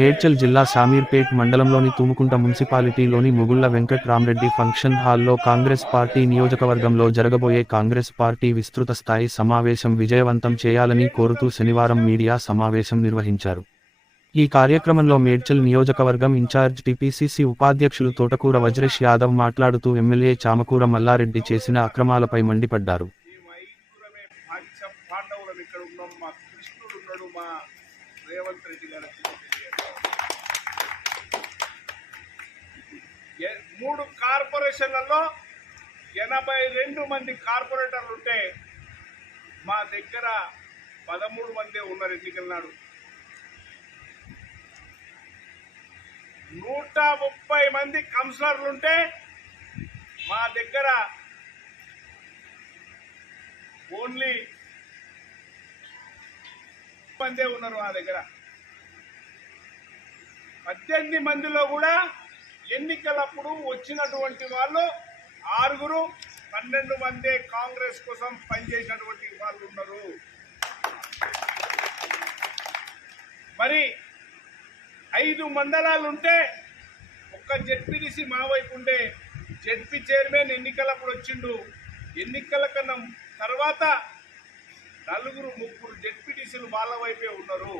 మేడ్చల్ జిల్లా శామీర్పేట్ మండలంలోని తుముకుంట మున్సిపాలిటీలోని ముగుళ్ల వెంకట్ రామ్రెడ్డి ఫంక్షన్ హాల్లో కాంగ్రెస్ పార్టీ నియోజకవర్గంలో జరగబోయే కాంగ్రెస్ పార్టీ విస్తృత స్థాయి సమావేశం విజయవంతం చేయాలని కోరుతూ శనివారం మీడియా సమావేశం నిర్వహించారు. ఈ కార్యక్రమంలో మేడ్చల్ నియోజకవర్గం ఇన్ఛార్జ్ టీపీసీసీ ఉపాధ్యక్షులు తోటకూర వజ్రేష్ యాదవ్ మాట్లాడుతూ ఎమ్మెల్యే చామకూర మల్లారెడ్డి చేసిన అక్రమాలపై మండిపడ్డారు. రేవంత్ రెడ్డి గారు 3 కార్పొరేషన్లలో 82 మంది కార్పొరేటర్లు ఉంటే మా దగ్గర 13 మందే ఉన్నారు. ఎన్నికల నాడు 130 మంది కౌన్సిలర్లు ఉంటే మా దగ్గర ఓన్లీ మందే ఉన్నారు. మా దగ్గర 18 మందిలో కూడా ఎన్నికలప్పుడు వచ్చినటువంటి వాళ్ళు 6, 12 మందే కాంగ్రెస్ కోసం పనిచేసినటువంటి వాళ్ళు ఉన్నారు. మరి 5 మండలాలు ఉంటే ఒక్క జెడ్పీటీసీ మా వైపు ఉండే జెడ్పీ చైర్మన్ ఎన్నికలప్పుడు వచ్చిండు. ఎన్నికల కన్నా తర్వాత 4, 3 జెడ్పీటీసీలు వాళ్ళ వైపే ఉన్నారు.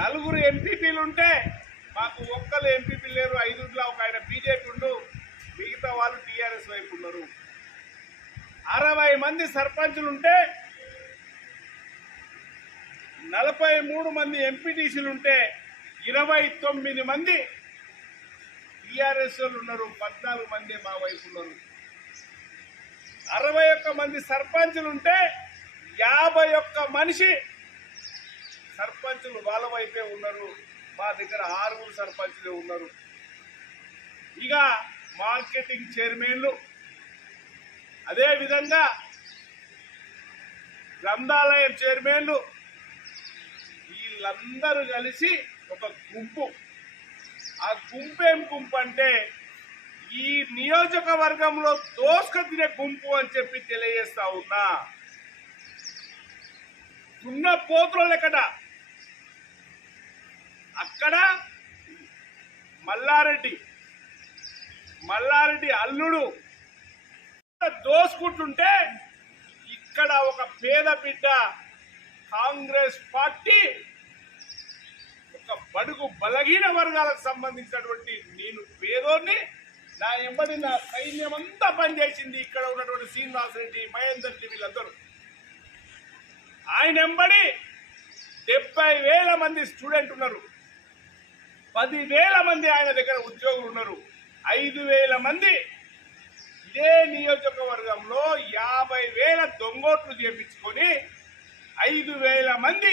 4 ఎంపీపీలు ఉంటే మాకు ఒక్కరు ఎంపీపీ లేరు. 5లో ఒక ఆయన బీజేపీ ఉండు, మిగతా వాళ్ళు టీఆర్ఎస్ వైపు ఉన్నారు. 60 మంది సర్పంచులు ఉంటే 43 మంది ఎంపీటీసీలు ఉంటే 29 మంది టీఆర్ఎస్ వాళ్ళు ఉన్నారు. 14 మంది మా వైపు ఉన్నారు. 61 మంది సర్పంచులు ఉంటే 51 మనిషి సర్పంచులు వాళ్ళ వైపే ఉన్నారు. మా దగ్గర 6 సర్పంచులే ఉన్నారు. ఇక మార్కెటింగ్ చైర్మన్లు, అదేవిధంగా గ్రంథాలయం చైర్మన్లు, వీళ్ళందరూ కలిసి ఒక గుంపు. ఆ గుంపేం గుంపు అంటే ఈ నియోజకవర్గంలో దోసుక తినే గుంపు అని చెప్పి తెలియజేస్తా ఉన్నా. దున్న పోతుల లెక్కట అక్కడ మల్లారెడ్డి అల్లుడు దోసుకుంటుంటే ఇక్కడ ఒక పేద బిడ్డ కాంగ్రెస్ పార్టీ ఒక బడుగు బలహీన వర్గాలకు సంబంధించినటువంటి నేను పేదోన్ని, నా ఎంబడి నా సైన్యం అంతా పనిచేసింది. ఇక్కడ ఉన్నటువంటి శ్రీనివాస్ రెడ్డి, మహేందర్ రెడ్డి వీళ్ళందరూ. ఆయన ఎంబడి 70,000 మంది స్టూడెంట్ ఉన్నారు. 10,000 మంది ఆయన దగ్గర ఉద్యోగులు ఉన్నారు. 5,000 మంది ఇదే నియోజకవర్గంలో 50,000 దొంగోట్లు చేపించుకొని 5,000 మంది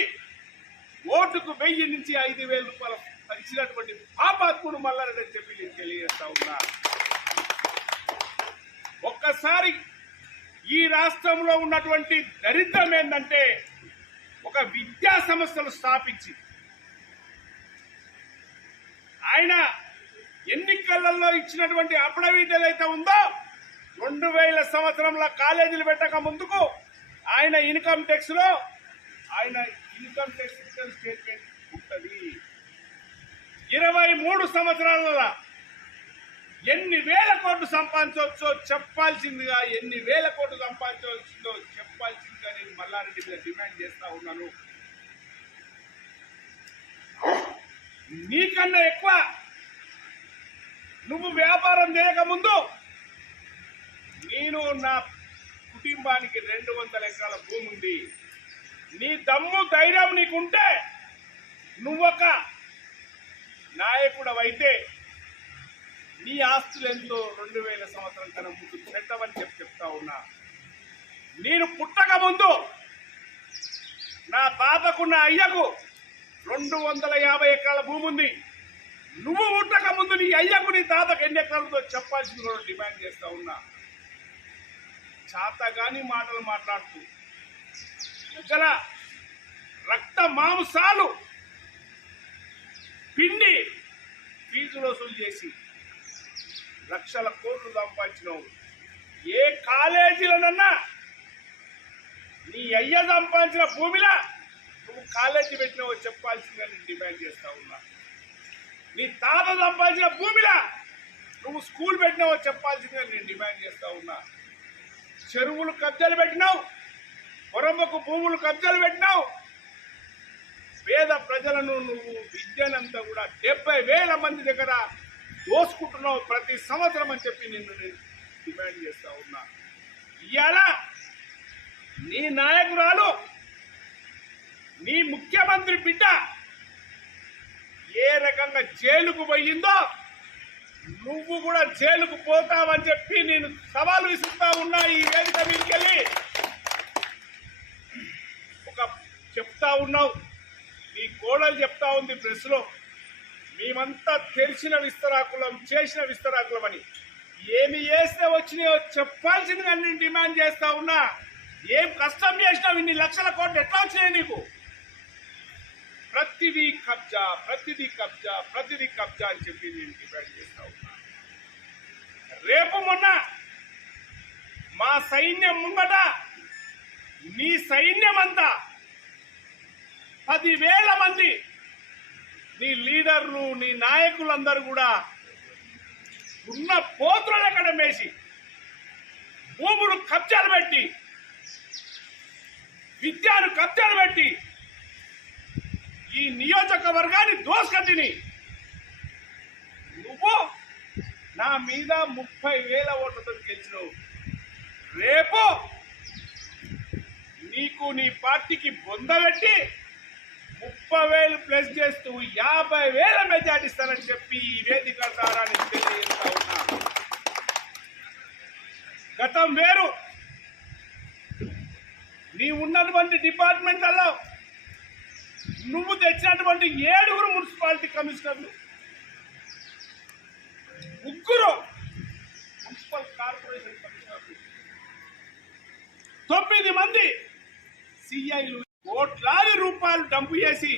ఓటుకు 1000 నుంచి 5,000 రూపాయలు ఇచ్చినటువంటి పాపాత్ముడు మల్లారెడ్డి అని చెప్పి నేను తెలియజేస్తా ఉన్నా. ఒక్కసారి ఈ రాష్ట్రంలో ఉన్నటువంటి దరిద్రం ఏంటంటే ఒక విద్యా సంస్థలు స్థాపించి ఆయన ఎన్నికలలో ఇచ్చినటువంటి అఫిడవిట్ ఏదైతే ఉందో 2000 సంవత్సరంలో కాలేజీలు పెట్టక ముందుకు ఆయన ఇన్కమ్ ట్యాక్స్ రిటర్న్ స్టేట్మెంట్ ఉంటుంది. 23 సంవత్సరాలలో ఎన్ని వేల కోట్లు సంపాదించవచ్చో చెప్పాల్సిందిగా, ఎన్ని వేల కోట్లు సంపాదించవచ్చిందో చెప్పాల్సిందిగా నేను మల్లారెడ్డి మీద డిమాండ్ చేస్తా ఉన్నాను. నీకన్నా ఎక్కువ నువ్వు వ్యాపారం చేయకముందు నేను నా కుటుంబానికి 200 ఎకరాల భూమి ఉంది. నీ దమ్ము ధైర్యం నీకుంటే నువ్వొక నాయకుడు అయితే నీ ఆస్తులు ఎంతో 2000 సంవత్సరం కన్నా ముందు పెట్టమని చెప్తా ఉన్నా. నేను పుట్టక ముందు నా తాతకున్న అయ్యకు 250 ఎకరాల భూమి ఉంది. నువ్వు పుట్టక ముందు నీ అయ్యకు నీ తాతకు ఎన్ని ఎకరాలతో చెప్పాల్సింది కూడా డిమాండ్ చేస్తా ఉన్నా. చాతగాని మాటలు మాట్లాడుతూ ఇక్కడ రక్త మాంసాలు పిండి ఫీజులు వసూలు చేసి లక్షల కోట్లు సంపాదించినావు. ఏ కాలేజీలోనన్నా నీ అయ్య సంపాదించిన భూమిలా నువ్వు కాలేజీ పెట్టినావో చెప్పాల్సిందిగా నేను డిమాండ్ చేస్తా ఉన్నా. నీ తాత సంపాదించిన భూమిలా నువ్వు స్కూల్ పెట్టినావో చెప్పాల్సిందిగా నేను డిమాండ్ చేస్తా ఉన్నా. చెరువులు కబ్జాలు పెట్టినావు, పొరమ్మకు భూములు కబ్జాలు పెట్టినావు. పేద ప్రజలను నువ్వు విద్యనంతా కూడా 70,000 మంది దగ్గర దోసుకుంటున్నావు ప్రతి సంవత్సరం అని చెప్పి నేను డిమాండ్ చేస్తా ఉన్నా. ఇవాళ నీ నాయకురాలు, నీ ముఖ్యమంత్రి బిడ్డ ఏ రకంగా జైలుకు పోయిందో నువ్వు కూడా జైలుకు పోతావని చెప్పి నేను సవాలు విసురుతా ఉన్నా. ఈ వేదిక మీదకెళ్ళి చెప్తా ఉన్నావు, నీ కోడలు చెప్తా ఉంది ప్రెస్ లో, మేమంతా తెలిసిన విస్తరాకులం, చేసిన విస్తరాకులం అని. ఏమి చేస్తే వచ్చినాయో చెప్పాల్సిందిగా నేను డిమాండ్ చేస్తా ఉన్నా. ఏం కష్టం చేసినావు? ఇన్ని లక్షల కోట్లు ఎట్లా వచ్చినాయి నీకు? ప్రతిదీ కబ్జా, ప్రతిదీ కబ్జా, ప్రతిదీ కబ్జా అని చెప్పి నేను డిమాండ్ చేస్తా ఉన్నా. రేపు మొన్న మా సైన్యం ముంగట నీ సైన్యం అంతా 10,000 మంది నీ లీడర్లు, నీ నాయకులందరూ కూడా ఉన్న పోతులను ఎక్కడ వేసి భూములు కబ్జాలు పెట్టి, విద్యను కబ్జాలు పెట్టి ఈ నియోజకవర్గాన్ని దోసుకట్టిని. నువ్వు నా మీద 30,000 ఓట్లతో గెలిచినావు. రేపు నీకు నీ పార్టీకి బొందబెట్టి 30,000 ప్లస్ చేస్తూ 50,000 మెజార్టీ ఇస్తానని చెప్పి ఈ వేదిక ద్వారా నేను తెలియజేస్తా ఉన్నా. గతం వేరు. నీ ఉన్నటువంటి డిపార్ట్మెంట్లలో నువ్వు తెచ్చినటువంటి 7 మున్సిపాలిటీ కమిషనర్లు, 3 మున్సిపల్ కార్పొరేషన్ కమిషనర్లు, 9 మంది సిఐలు కోట్లాది రూపాయలు డంపు చేసి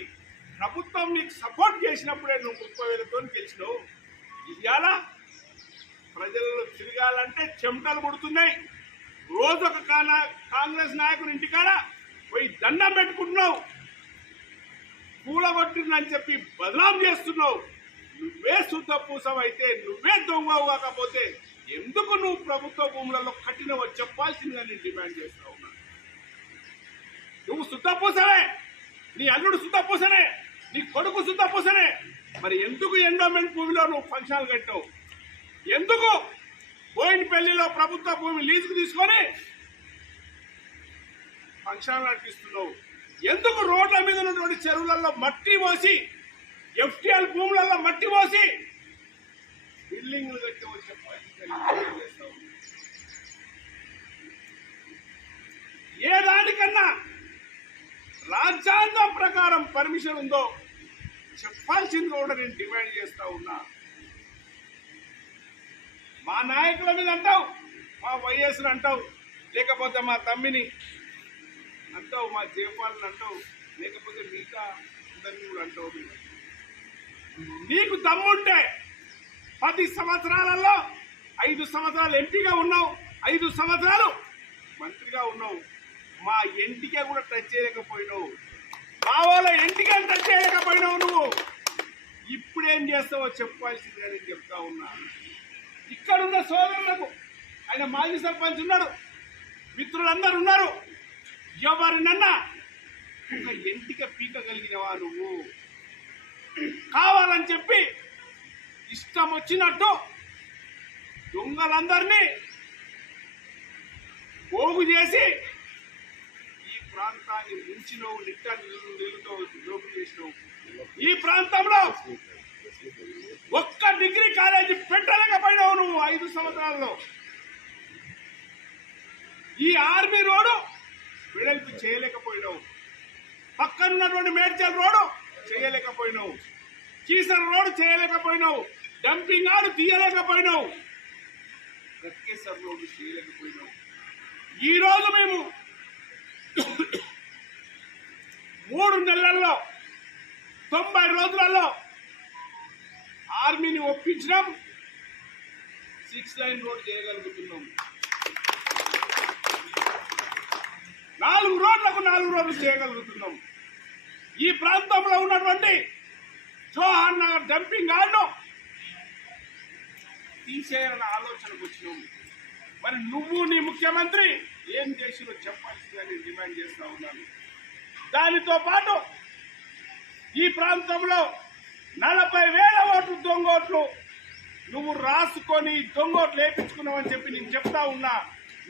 ప్రభుత్వం నీకు సపోర్ట్ చేసినప్పుడే నువ్వు 30,000తో గెలిచినావు. ఇవాళ ప్రజలలో తిరగాలంటే చెమటలు కొడుతున్నాయి. రోజు ఒక కాంగ్రెస్ నాయకుని ఇంటికాడ పోయి దండం పెట్టుకుంటున్నావు, కూలగొట్టిందని చెప్పి బదనాం చేస్తున్నావు. నువ్వే శుద్ధ పూసం అయితే, నువ్వే దొంగవు కాకపోతే ఎందుకు నువ్వు ప్రభుత్వ భూములలో కట్టినవో చెప్పాల్సిందిగా నేను డిమాండ్ చేస్తా ఉన్నా. నువ్వు శుద్ధ పూసనే, నీ అల్లుడు శుద్ధ పూసనే, నీ కొడుకు శుద్ధ పూసనే. మరి ఎందుకు ఎండోమెంట్ భూమిలో నువ్వు ఫంక్షన్లు కట్టావు? ఎందుకు బోయినపల్లిలో ప్రభుత్వ భూమి లీజుకు తీసుకొని ఫంక్షన్లు నడిపిస్తున్నావు? ఎందుకు రోడ్ల మీద ఉన్నటువంటి చెరువులలో మట్టి పోసి, ఎఫ్టీఎల్ భూములలో మట్టి పోసి బిల్డింగ్లు కట్టావో చెప్పాలి. ఏ దానికన్నా రాజ్యాంగం ప్రకారం పర్మిషన్ ఉందో చెప్పాల్సింది కూడా నేను డిమాండ్ చేస్తా ఉన్నా. మా నాయకుల మీద అంటావు, మా వైఎస్ని అంటావు, లేకపోతే మా తమ్మిని అంటావు, మా జయపాలను అంటావు, లేకపోతే మిగతా అందరినీ కూడా అంటావు. నీకు దమ్ముంటే 10 సంవత్సరాలలో 5 సంవత్సరాలు ఎంపీగా ఉన్నావు, 5 సంవత్సరాలు మంత్రిగా ఉన్నావు. మా ఇంటికే కూడా టచ్ చేయలేకపోయినావు, మా వాళ్ళ ఇంటికే టచ్ చేయలేకపోయినావు. నువ్వు ఇప్పుడేం చేస్తావో చెప్పాల్సిందిగా నేను చెప్తా ఉన్నా. ఇక్కడున్న సోదరులకు, ఆయన మాజీ సర్పంచ్ ఉన్నాడు, మిత్రులందరూ ఉన్నారు, ఎవరినన్నా ఒక ఎంటిక పీకగలిగినవా నువ్వు? కావాలని చెప్పి ఇష్టం వచ్చినట్టు దొంగలందరినీ పోగు చేసి ఈ ప్రాంతాన్ని ముంచినవు, నిట్ట నిలుతో దోపిడీ చేసినావు. ఈ ప్రాంతంలో ఒక్క డిగ్రీ కాలేజీ పెట్టలేకపోయినావు నువ్వు 5 సంవత్సరాల్లో. ఈ ఆర్మీ రోడ్డు వెడల్పు చేయలేకపోయినావు, పక్కనున్నటువంటి మేడ్చల్ రోడ్డు చేయలేకపోయినావు, కీసర్ రోడ్డు చేయలేకపోయినావు, డంపింగ్ ఆడు తీయలేకపోయినావు, గట్కేసర్ రోడ్డు చేయలేకపోయినావు. ఈరోజు మేము 3 నెలల్లో 90 రోజులలో ఆర్మీని ఒప్పించడం, 6 లైన్ రోడ్ చేయగలుగుతున్నాం. 4 రోడ్లకు 4 రోడ్లు చేయగలుగుతున్నాం. ఈ ప్రాంతంలో ఉన్నటువంటి జోహార్ నగర్ డంపింగ్ యార్డ్ను తీసేయాలన్న ఆలోచనకు వచ్చినాం. మరి నువ్వు నీ ముఖ్యమంత్రి ఏం చేసినో చెప్పాల్సిందని డిమాండ్ చేస్తా ఉన్నాను. దానితో పాటు ఈ ప్రాంతంలో 40,000 ఓట్లు దొంగోట్లు నువ్వు రాసుకొని దొంగోట్లు వేయించుకున్నావని చెప్పి నేను చెప్తా ఉన్నా.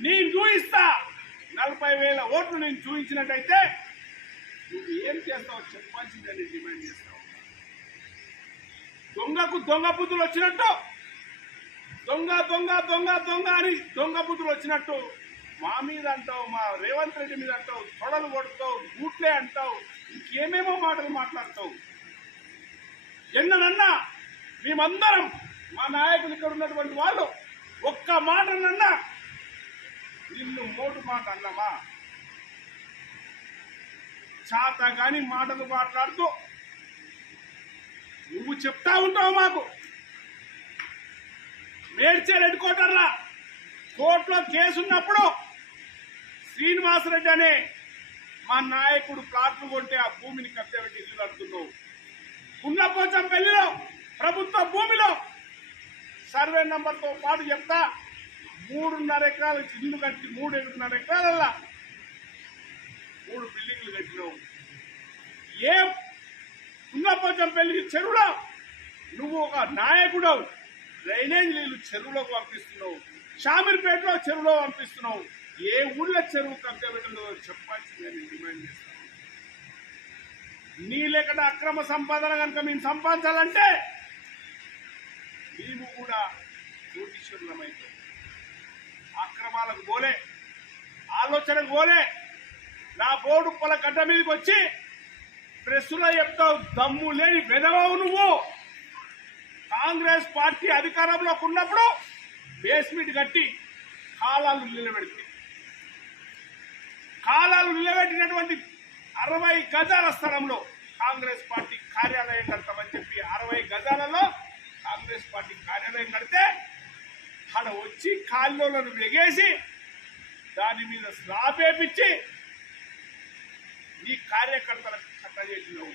నేను చూయిస్తా 40,000 ఓట్లు నేను చూపించినట్టయితే నువ్వు ఏం చేస్తావో చెప్పాల్సిందని డిమాండ్ చేస్తావు. దొంగకు దొంగ బుద్ధులు వచ్చినట్టు దొంగ దొంగ దొంగ దొంగ అని దొంగ బుద్ధులు వచ్చినట్టు మా మీద అంటావు, మా రేవంత్ రెడ్డి మీద అంటావు, తొడలు కొడతావు, బూట్లే అంటావు, ఇంకేమేమో మాటలు మాట్లాడతావు. ఎన్ననన్నా మేమందరం మా నాయకులు ఇక్కడ ఉన్నటువంటి వాళ్ళు ఒక్క మాటనన్నా నిన్ను మోటు మాట అన్నామా? చాత గాని మాటలు మాట్లాడుతూ నువ్వు చెప్తా ఉంటావు మాకు. మేడ్చల్ హెడ్ క్వార్టర్లా కోర్టులో కేసు ఉన్నప్పుడు శ్రీనివాసరెడ్డి అనే మా నాయకుడు ప్లాట్లు కొంటే ఆ భూమిని కట్టబెట్టి ఇల్లు కడుతున్నావు. గుండ్లపోచంపల్లిలో ప్రభుత్వ భూమిలో సర్వే నంబర్తో పాటు చెప్తా 3.5 ఎకరాల ఇల్లు కట్టి 3.5 ఎకరాలల్లా 3 బిల్డింగ్లు కట్టినావు. ఏ గుండ్లపోచంపల్లి చెరువులో నువ్వు ఒక నాయకుడు డ్రైనేజ్ నీళ్లు చెరువులోకి పంపిస్తున్నావు, షామీర్పేటలో చెరువులో పంపిస్తున్నావు. ఏ ఊళ్ళో చెరువు కట్టబెట్టలో చెప్పాల్సిందని డిమాండ్ చేస్తాను. నీ లెక్కన అక్రమ సంపాదన కనుక మేము సంపాదించాలంటే మేము కూడా కోటీశ్వరులమైతాం. అక్రమాలకు పోలే, ఆలోచనకు పోలే. నా బోర్డు పొల గడ్డ మీదకి వచ్చి ప్రెస్సులో చెప్తావు, దమ్ము లేని వెదవవు నువ్వు. కాంగ్రెస్ పార్టీ అధికారంలోకి ఉన్నప్పుడు బేస్మెంట్ కట్టి కాలాలు నిలబెట్టినటువంటి 60 గజాల స్థలంలో కాంగ్రెస్ పార్టీ కార్యాలయం కడతామని చెప్పి 60 గజాలలో కాంగ్రెస్ పార్టీ కార్యాలయం కడితే ఆడ వచ్చి కాళ్ళను వెగేసి దాని మీద స్లాబ్ వేపించి నీ కార్యకర్తలకు కట్ట చేసినావు.